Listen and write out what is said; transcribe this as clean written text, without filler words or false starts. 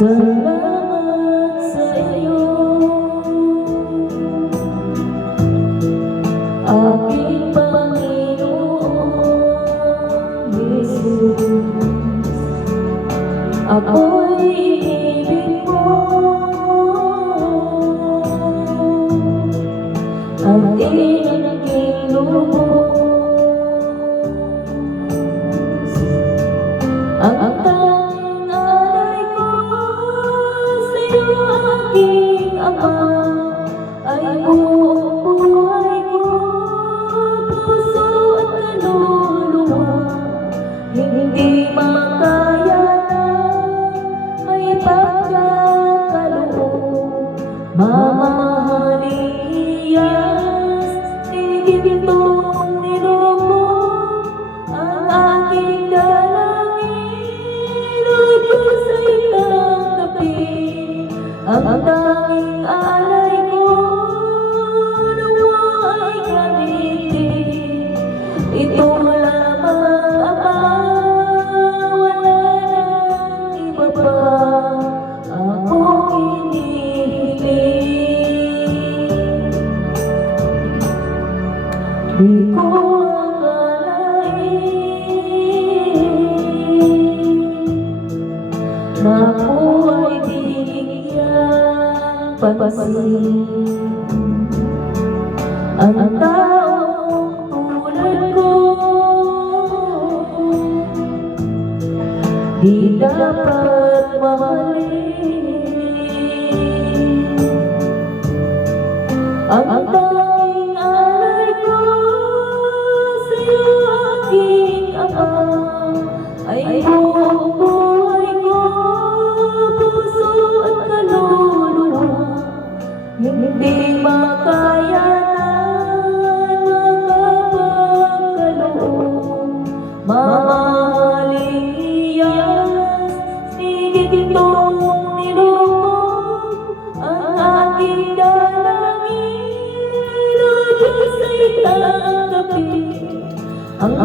Salamat sa iyo, aking Panginoon Jesus. Ako'y ibig mo at inaging lubos. Ang tanging alay ko sa'yo, aking Ama, ay buong buhay ko, puso at kaluluwa. Hindi makaya na may pagkakaloob, mamahaling iyas, tigitong nilubo ang aking dalangin. Lubos ay tanggapin ang tanging alay ko, nawa ay gamitin. Ito lamang, Ama, wala nang iba pa akong hinihiling. Di ko akalain na ako ay bigyan pansin. Ang taong tulad ko di dapat mahalin. Ang tanging alay ko sa'yo, aking Ama, ay buong buhay ko, puso at kaluluwa. Hindi makayanan makapagkaloob, mamahaling iyas, tigitong nilubog ang aking dalangin. Lubos ay tanggapin ang